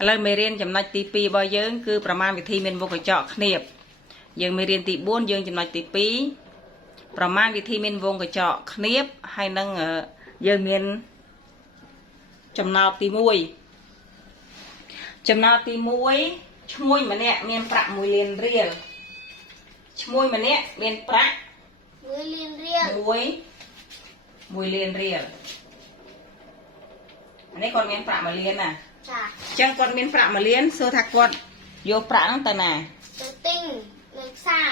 Lời mê riêng chấm nói tí pi bao dương cứប្រមាណវិធីមានមុខកញ្ចក់គ្នាបយើងមេរៀនទី4យើងចំណុចទី2ប្រមាណវិធីមានវងកញ្ចក់គ្នាបហើយនឹងយើងមានចំណោទទី1ចំណោទទី1ឈ្មោះម្នាក់មានប្រាក់1លានរៀលឈ្មោះម្នាក់មានប្រាក់1លានរៀល1លានរៀលអានេះគាត់មានប្រាក់1លានណាចាអញ្ចឹងគាត់មានប្រាក់1លានសួរថាគាត់យកប្រាក់ហ្នឹងទៅណាទៅទិញនៅផ្សារ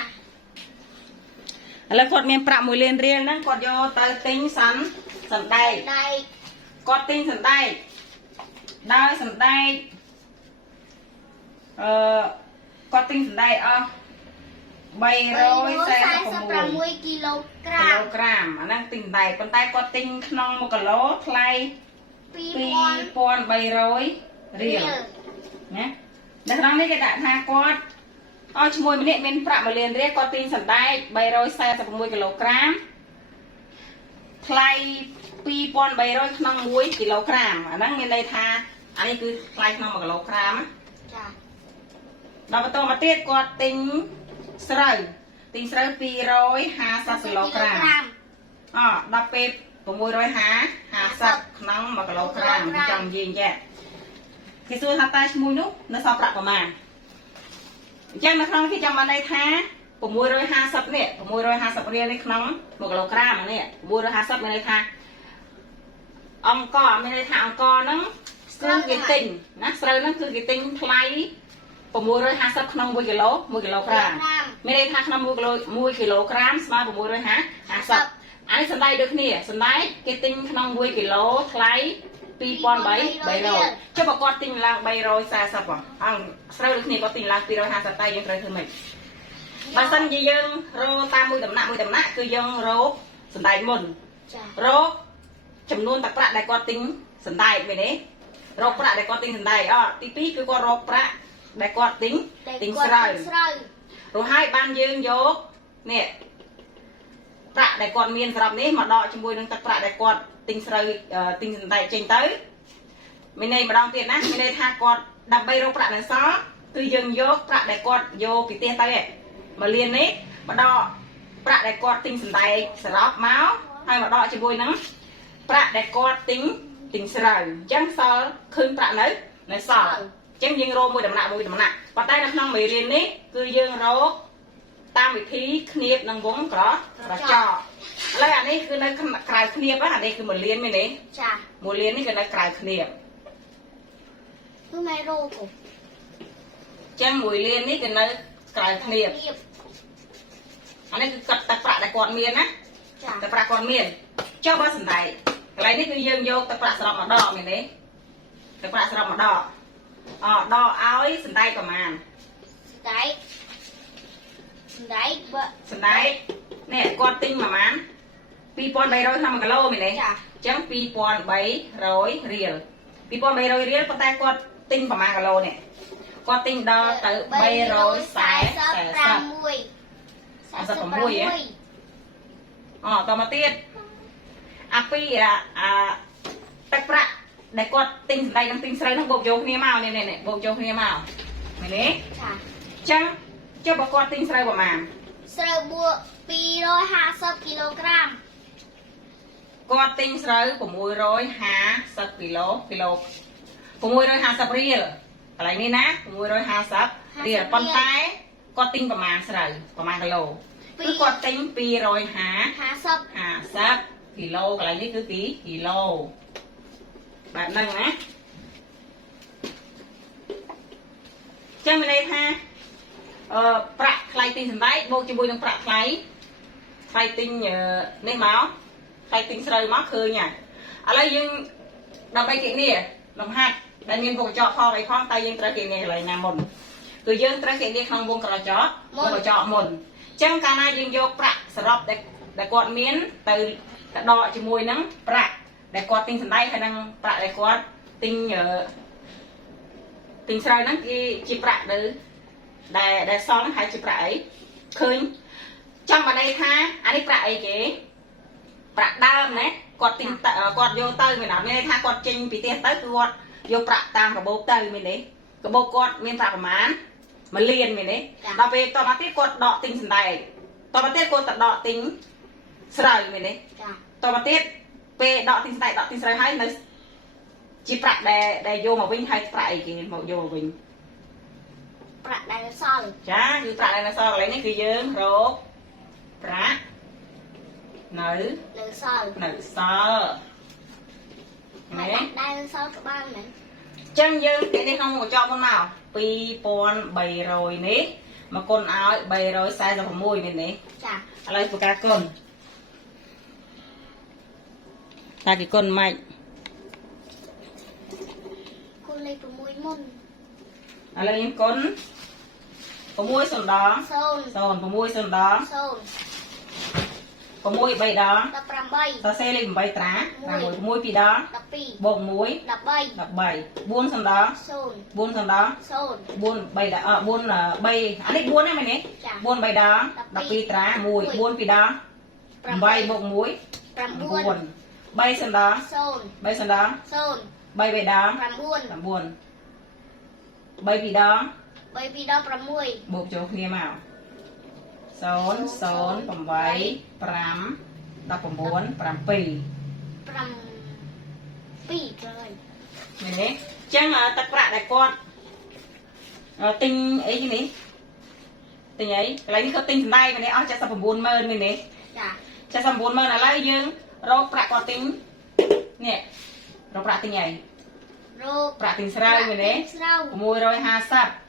ឥឡូវគាត់មានប្រាក់1លានរៀលហ្នឹងគាត់យកទៅទិញសណ្ដែកគាត់ទិញសណ្ដែកដោយសណ្ដែកគាត់ទិញសណ្ដែកអស់346គីឡូក្រាមអាហ្នឹងទិញសណ្ដែកប៉ុន្តែគាត់ទិញក្នុង1គីឡូថ្លៃ2300រៀលណានៅក្នុងនេះគេដាក់ថាគាត់ឈ្មោះម្នាក់មានប្រាក់1លានរៀលគាត់ទិញសណ្ដែក346គីឡូក្រាមថ្លៃ2300ក្នុង1គីឡូក្រាមអាហ្នឹងមានន័យថាអានេះគឺថ្លៃក្នុង1គីឡូក្រាមចាដល់បន្តមកទៀតគាត់ទិញស្រូវ250គីឡូក្រាមដល់ពេល650ក្នុង1គីឡូក្រាមចង់និយាយចេះគេសួរថាតើឈ្មោះនោះនៅសល់ប្រាក់ប្រមាណអញ្ចឹងនៅក្នុងគេចង់បានន័យថា650នេះ650រៀលនេះក្នុង1គីឡូក្រាមនេះ650មានន័យថាអង្គមានន័យថាអង្គហ្នឹងគឺគេទិញណាស្រូវហ្នឹងគឺគេទិញថ្លៃ650ក្នុង1គីឡូក្រាមមានន័យថាក្នុង1គីឡូក្រាមស្មើ650អានេះសណ្ដែកដូចគ្នាសណ្ដែកគេទិញក្នុង1គីឡូថ្លៃ2300ចុះបើគាត់ទិញឡើង340អង្គស្រូវដូចគ្នាគាត់ទិញឡើង250តែយើងត្រូវធ្វើម៉េចបើសិនជាយើងរកតាមមួយដំណាក់គឺយើងរកសណ្ដែកមុនរកចំនួនទឹកប្រាក់ដែលគាត់ទិញសណ្ដែកមែនទេរកប្រាក់ដែលគាត់ទិញសណ្ដែកទី2គឺគាត់រកប្រាក់ដែលគាត់ទិញស្រូវរួចហើយបានយើងយកនេះប្រាក់ដែលគាត់មានសម្រាប់នេះមកដកជាមួយនឹងទឹកប្រាក់ដែលគាត់ទិញស្រូវទិញសណ្ដែកចេញទៅមានន័យម្ដងទៀតណាមានន័យថាគាត់ដើម្បីរកប្រាក់នៅសល់គឺយើងយកប្រាក់ដែលគាត់យកពីផ្ទះទៅ1លាននេះមកដកប្រាក់ដែលគាត់ទិញសណ្ដែកសរុបមកហើយមកដកជាមួយនឹងប្រាក់ដែលគាត់ទិញស្រូវអញ្ចឹងសល់ឃើញប្រាក់នៅសល់អញ្ចឹងយើងរកមួយដំណាក់ប៉ុន្តែនៅក្នុងមេរៀននេះគឺយើងរកតាមវិធីឃ្នៀបនឹងវងក្រចកឥឡូវអានេះគឺនៅក្រៅឃ្នៀបអានេះគឺ1លានមែនទេចា1លាននេះគឺនៅក្រៅឃ្នៀបគឺមិនរកអញ្ចឹង1លាននេះគឺនៅក្រៅឃ្នៀបអានេះគឺទឹកប្រាក់ដែលគាត់មានណាចាទឹកប្រាក់គាត់មានចុះបើសណ្ដែកកន្លែងនេះគឺយើងយកទឹកប្រាក់សរុបមកដកមែនទេទឹកប្រាក់សរុបមកដកដកឲ្យសណ្ដែកប្រមាណសណ្ដែកនេះគាត់ទិញប្រមាណ2300ក្នុង1គីឡូមែនទេចាអញ្ចឹង2300រៀល2300រៀលប៉ុន្តែគាត់ទិញប្រមាណគីឡូនេះគាត់ទិញដល់ទៅ346តមកទៀតអាពីទឹកប្រាក់ដែលគាត់ទិញសណ្ដែកនិងទិញស្រូវនឹងបូកយកគ្នាមកនេះបូកយកគ្នាមកមែនទេចាអញ្ចឹងចុះបើគាត់ទិញស្រូវប្រមាណស្រូវបួក250គីឡូក្រាមគាត់ទិញស្រូវ650គីឡូ650រៀលកន្លែងនេះណា650រៀលប៉ុន្តែគាត់ទិញប្រមាណស្រូវប្រមាណគីឡូគឺគាត់ទិញ250គីឡូកន្លែងនេះគឺគីឡូបែបហ្នឹងណាចឹងមានន័យថាប្រាក់ថ្លៃទិញសណ្ដែកបូកជាមួយនឹងប្រាក់ថ្លៃទិញនេះមកថ្លៃទិញស្រូវមកឃើញហើយឥឡូវយើងដើម្បីគណនាលំហាត់ដែលមានវងកញ្ចក់ផងអីផងតែយើងត្រូវគណនាកន្លែងណាមុនគឺយើងត្រូវគណនាក្នុងវងកញ្ចក់មុនអញ្ចឹងកាលណាយើងយកប្រាក់សរុបដែលគាត់មានទៅដកជាមួយនឹងប្រាក់ដែលគាត់ទិញសណ្ដែកហើយនឹងប្រាក់ដែលគាត់ទិញស្រូវហ្នឹងគេជាប្រាក់ដែលសល់ហ្នឹងហៅជាប្រាក់អីឃើញចង់បានន័យថាអានេះប្រាក់អីគេប្រាក់ដើមណាគាត់ទិញគាត់យកទៅមែនអត់មានន័យថាគាត់ចេញពីផ្ទះទៅគឺគាត់យកប្រាក់តាមរបបទៅមែនទេ cái bộ cột miền tây của má mà liền mình đấy đọc về tao mà tiết cột đọ tinh sần đại tao mà tiết cột tao đọ tinh sợi mình đấy tao mà tiết về đọ tinh sần đại đọ tinh sợi hay nó chỉ bạc để vô mà vinh hay tại cái màu vô mà vinh bạc đây là sao chá cứ bạc đây là sao lấy này cứ dương rốt bạc nữ sao này đây là sao các bạn này chân dương cái này không có cho con nào pi pon bày rồi ní mà con áo bày rồi sai ra phòng môi mình đấy lấy của các con ta cái con mạnh con lấy của môi môn lấy những con có môi sồn đó sồn có môi sồn đó có môi bay đó ta xe lên bay trá là môi môi pi đó bột muối đập bảy buôn sồn đó buôn bay đã buôn là bay anh ấy buôn đấy mày nhé buôn bay đó đập pi trá mùi buôn pi đó bay bột muối buôn bay sồn đó bay bay đó làm buồn bay pi đó bột chỗ kia màu sốn phẩm váy pram đập phẩm bốn pram pì này đấy chẳng tất cả đại con tinh ấy cái này tinh ấy lấy những cái tinh đây mà này ao cha phẩm bốn mơn này này cha phẩm bốn mơn là lấy dương rô bạc con tinh nè rô bạc tinh này bạc tinh srau này này mùi rồi hà sập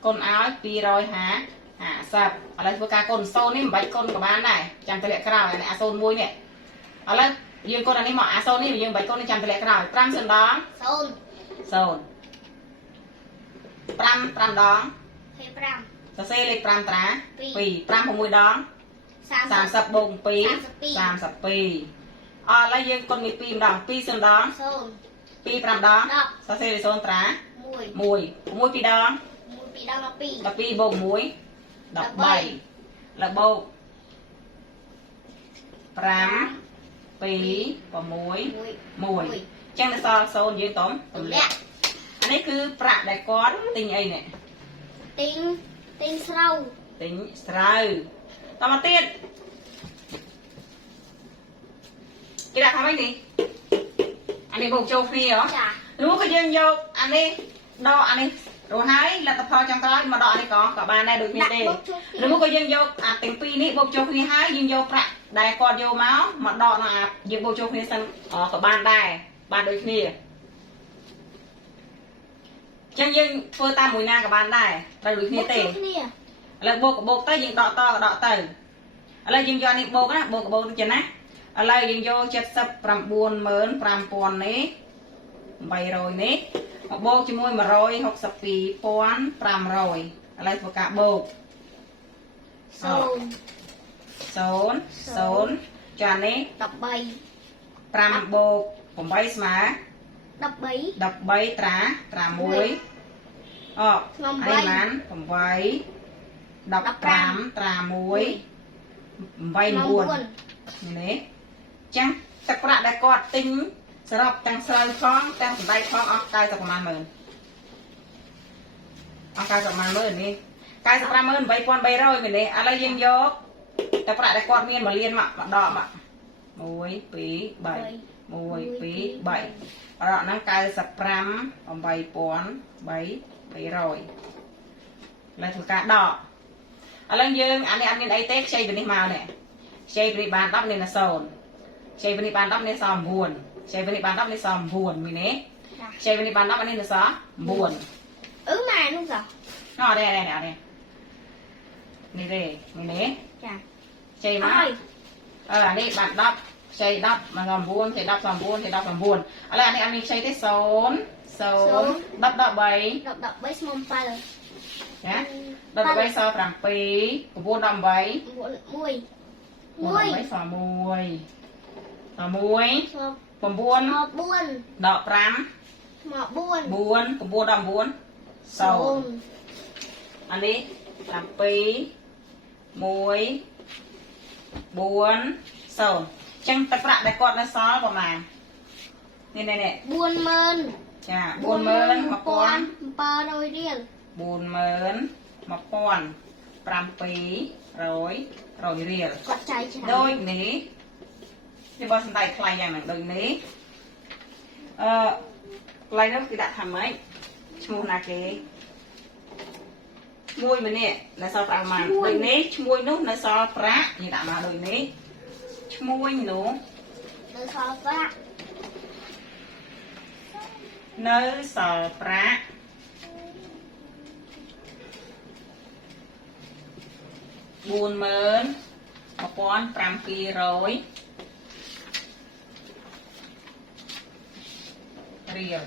con áo pi rồi hả sập ở đây với cả con sâu ní bảy con của bạn này chẳng phải lệ cái nào này sâu môi nè ở đây dương con này mỏ sâu ní dương bảy con này chẳng phải lệ cái nào pram sơn đó sâu pram đó xe lên pram trá pì pram của môi đó sàm sập bông pì sàm sập pì ở đây dương con mi pì đó pì sơn đó pi pram đó xe lên sơn trá mùi pi đó đập pi bông muối đập bảy là bộ pram pi và muối chẳng là sao sâu dưới tóm anh ấy cứ prạ đại con tình ấy nè tinh srau tao mà tiết cái đặt không anh đi anh ấy bầu châu phi hả đúng có dương vô anh ấy đo anh ấy rồi hái là tập phao trong cái mà đọ này có cả ba này được miền tây rồi có dương vô tiếng pi ní bầu châu phi hái dương vô prạ đại con vô máu mà đọ là dương bầu châu phi sân ở cả ban đài ban đôi kia chân dương phơi ta mùi na cả ban đài ta đôi kia tê là bộ tới dương đọ tới là dương vô này bộ á bộ chân á là dương vô chất sập pram buồn mớn pram pon ní bay rồi ní bộ chỉ môi mà rồi học sập pì pon pram rồi là của cả bộ sốn cho ní đập bay pram bộผมbay mà đập bay trá muối ai mánผมbay đập pram trá muối bay buồn này chẳng tất cả đại con tínhสำหรับแต่งเสื้อคล้องแต่งสบายคล้องออกกายสักประมาณ10,000ออกกายสักประมาณ10,000นี่กายสักประมาณ10,000ใบปอนใบร้อยนี่อะไรยังยกแต่ประได้กอดเมียนมาเรียนมาดอกมามวยปีใบเรานั่งกายสักประมาณใบปอนใบร้อยแล้วถือการดอกอะไรยังอันนี้ไอเต็กใช้เป็นนี่มาเนี่ยใช้เป็นบานดับเนี่ยนะโซนใช้เป็นบานดับเนี่ยซอมบุญใช้เป็นบานดับเนี่ยซอมบุญมีเนี่ยใช้เป็นบานดับอันนี้นะซอบุญmà luôn rồi đâyนี่เด้มีเนี่ยใช่ไหมอันนี้บานดับใช้ดับมาซอมบุญใช้ดับซอมบุญอะไรอันนี้ใช้ที่โซนดับใบสมองไปเลยนะดับใบซอปรังปีกบุญดับใบมวยใบซอมวยผมบุญดอกปรำบุญผมบุญดำบุญโซนอันนี้ปรังปีมวยบุญโซนจังตะประได้กอดนะซ้อประมาณนี่บุญเมิน ចា 40000 1000 100រៀល 40000 1700រៀល គាត់ចាយច្រើន ដូចនេះនេះបើសំដៅថ្លៃយ៉ាងហ្នឹងដូចនេះថ្លៃនោះគេដាក់ថាម៉េចឈ្មោះណាគេឈ្មោះម្នាក់នៅសល់ប្រាក់ប៉ុន្មានដូចនេះឈ្មោះនោះនៅសល់ប្រាក់នេះដាក់មកដូចនេះឈ្មោះនោះ នៅសល់ប្រាក់ នៅសល់ប្រាក់41700រៀល